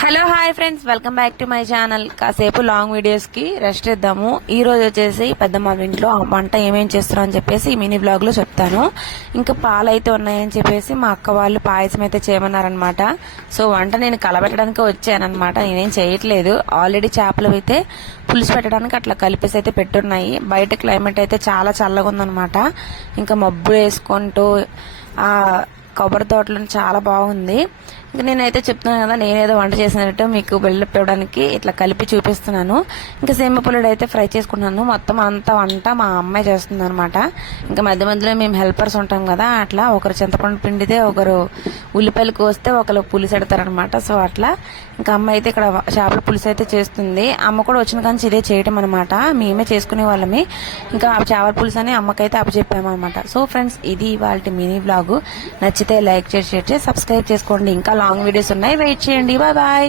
Hello hi friends, welcome back to my channel. కాసేపు long videos కి rest ఇద్దాము. ఈ రోజు వచ్చేసి పెద్దమ్మ ఇంట్లో వంట ఏమేం చేస్తారో అని చెప్పేసి ఈ మినీ బ్లాగ్ లో చెప్తాను. ఇంకా పాలు అయితే ఉన్నాయని చెప్పేసి మా అక్క వాళ్ళు పాయసం అయితే చేయమన్నారనమాట. సో వంట నేను కలబెట్టడానికి వచ్చానమాట, నేనేం చేయట్లేదు. ఆల్రెడీ చేపలు అయితే పులుసు పెట్టడానికి అట్లా కలిపేసి అయితే పెట్టున్నాయి. బయట క్లైమేట్ అయితే చాలా చల్లగా ఉందనమాట. ఇంకా మబ్బులు వేసుకుంటూ ఆ కొబ్బరి తోటలో చాలా బాగుంది. ఇంకా నేనైతే చెప్తున్నాను కదా, నేనేదో వంట చేసినట్టు మీకు బిల్డప్ ఇవ్వడానికి ఇట్లా కలిపి చూపిస్తున్నాను. ఇంకా సేమ పుల్లడు అయితే ఫ్రై చేసుకుంటున్నాను. మొత్తం అంతా వంట మా అమ్మాయి చేస్తుంది అనమాట. ఇంకా మధ్య మధ్యలో మేము హెల్పర్స్ ఉంటాం కదా, అట్లా ఒకరు చింతపండు పిండితే, ఒకరు ఉల్లిపాయలు కోస్తే, ఒకరు పులుసు పెడతారనమాట. సో అట్లా ఇంకా అమ్మ అయితే ఇక్కడ చేపల పులుసు అయితే చేస్తుంది. అమ్మ కూడా వచ్చిన కానీ ఇదే చేయటం అనమాట, మేమే చేసుకునే వాళ్ళమి. ఇంకా చేపల పులుసు అని అమ్మకైతే అప్పచెప్పామన్నమాట. సో ఫ్రెండ్స్, ఇది ఇవాళ మినీ బ్లాగ్. నచ్చితే లైక్ చేసి షేర్ చేసి సబ్స్క్రైబ్ చేసుకోండి. ఇంకా లాంగ్ వీడియోస్ ఉన్నాయి, వెయిట్ చేయండి. Bye bye.